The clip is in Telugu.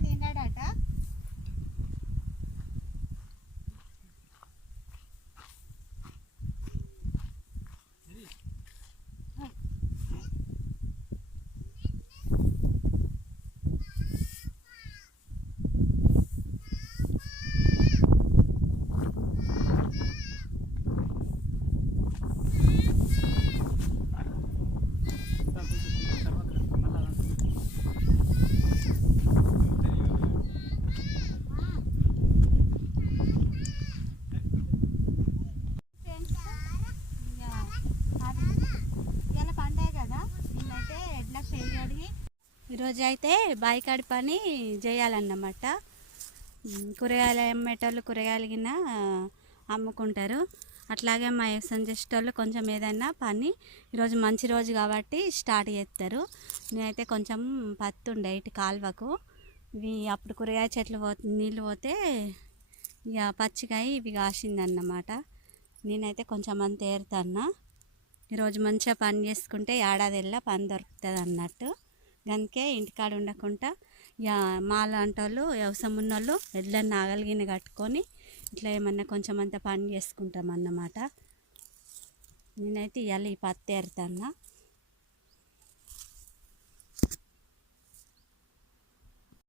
తిన్నాడట. ఈరోజు అయితే బాయికాడి పని చేయాలన్నమాట ఉమ్, కూరగాయలు అమ్మేటోళ్ళు కూరగాయలు గిన్న అమ్ముకుంటారు. అట్లాగే మా వ్యవసాయం వాళ్ళు కొంచెం ఏదైనా పని ఈరోజు మంచి రోజు కాబట్టి స్టార్ట్ చేస్తారు. నేనైతే కొంచెం పత్తి ఉండే ఇటు కాలువకు. ఇవి అప్పుడు కూరగాయ చెట్లు పో నీళ్ళు పోతే ఇక పచ్చికాయ ఇవి కాసిందన్నమాట. నేనైతే కొంచెం అంత ఏరుతాన్నా. ఈరోజు మంచిగా పని చేసుకుంటే ఏడాదిల్లా పని దొరుకుతుంది అన్నట్టు గనికే ఇంటికాడ ఉండకుండా ఇక మా వాళ్ళు వ్యవసాయం ఉన్న వాళ్ళు ఎడ్లను నాగలిగిన కట్టుకొని ఇట్లా ఏమన్నా కొంచెం అంత పని చేసుకుంటాం అన్నమాట నేనైతే ఇవాళ ఈ పత్తి ఏరుతాన్నా